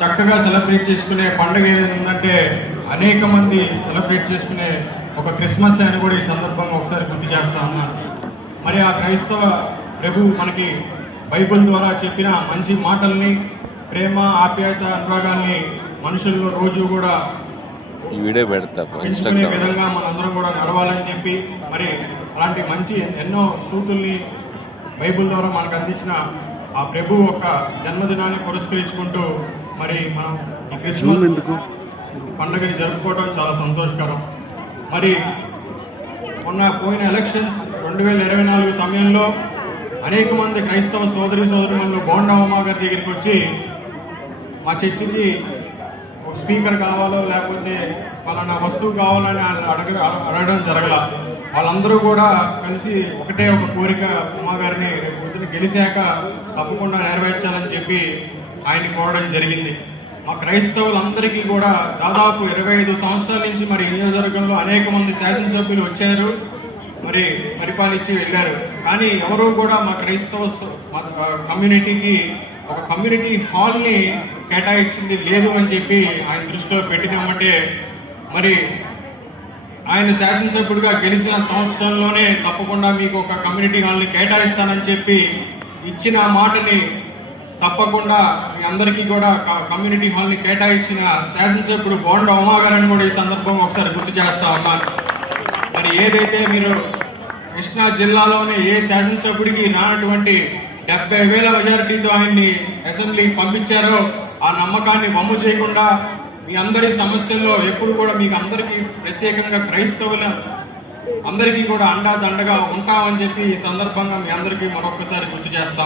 చక్కగా సెలబ్రేట్ చేసుకునే పండుగ ఏదైనా ఉందంటే అనేక మంది సెలబ్రేట్ చేసుకునే ఒక క్రిస్మస్ అని కూడా ఈ సందర్భంగా ఒకసారి గుర్తు చేస్తా ఉన్నాను. మరి ఆ క్రైస్తవ ప్రభు మనకి బైబిల్ ద్వారా చెప్పిన మంచి మాటల్ని, ప్రేమ, ఆప్యాయత, అనురాగాన్ని మనుషుల్లో రోజు కూడా పెంచుకునే విధంగా మనందరం కూడా నడవాలని చెప్పి మరి అలాంటి మంచి ఎన్నో సూతుల్ని బైబిల్ ద్వారా మనకు అందించిన ఆ ప్రభు ఒక జన్మదినాన్ని పురస్కరించుకుంటూ మరి మనం ఈ క్రిస్మస్ పండుగని జరుపుకోవడం చాలా సంతోషకరం. మరి పోయిన ఎలక్షన్స్ 2024 సమయంలో అనేక మంది క్రైస్తవ సోదరులు బోండమ్మ గారి దగ్గరికి వచ్చి మా చర్చికి స్పీకర్ కావాలో లేకపోతే పలానా వస్తువు కావాలని అడగడం జరగల. వాళ్ళందరూ కూడా కలిసి ఒకటే ఒక కోరిక, అమ్మగారిని పొద్దున గెలిచాక తప్పకుండా నెరవేర్చాలని చెప్పి ఆయన్ని కోరడం జరిగింది. మా క్రైస్తవులందరికీ కూడా దాదాపు 25 సంవత్సరాల నుంచి మరి నియోజకవర్గంలో అనేక మంది శాసనసభ్యులు వచ్చారు, మరి పరిపాలించి వెళ్ళారు. కానీ ఎవరూ కూడా మా క్రైస్తవ కమ్యూనిటీకి ఒక కమ్యూనిటీ హాల్ని కేటాయించింది లేదు అని చెప్పి ఆయన దృష్టిలో పెట్టినామంటే మరి ఆయన శాసనసభ్యుడిగా గెలిచిన సంవత్సరంలోనే తప్పకుండా మీకు ఒక కమ్యూనిటీ హాల్ని కేటాయిస్తానని చెప్పి ఇచ్చిన మాటని తప్పకుండా మీ అందరికీ కూడా కమ్యూనిటీ హాల్ని కేటాయించిన శాసనసభ్యుడు బోండమ్మ గారిని కూడా ఈ సందర్భంగా ఒకసారి గుర్తు చేస్తా ఉన్నాను. మరి ఏదైతే మీరు కృష్ణా జిల్లాలోనే ఏ శాసనసభ్యుడికి రానటువంటి 70,000 మెజారిటీతో ఆయన్ని అసెంబ్లీకి పంపించారో ఆ నమ్మకాన్ని వమ్ము చేయకుండా మీ అందరి సమస్యల్లో ఎప్పుడు కూడా మీకు అందరికీ ప్రత్యేకంగా క్రైస్తవుల అందరికీ కూడా అండాదండగా ఉంటామని చెప్పి ఈ సందర్భంగా మీ అందరికీ మరొకసారి గుర్తు చేస్తాం.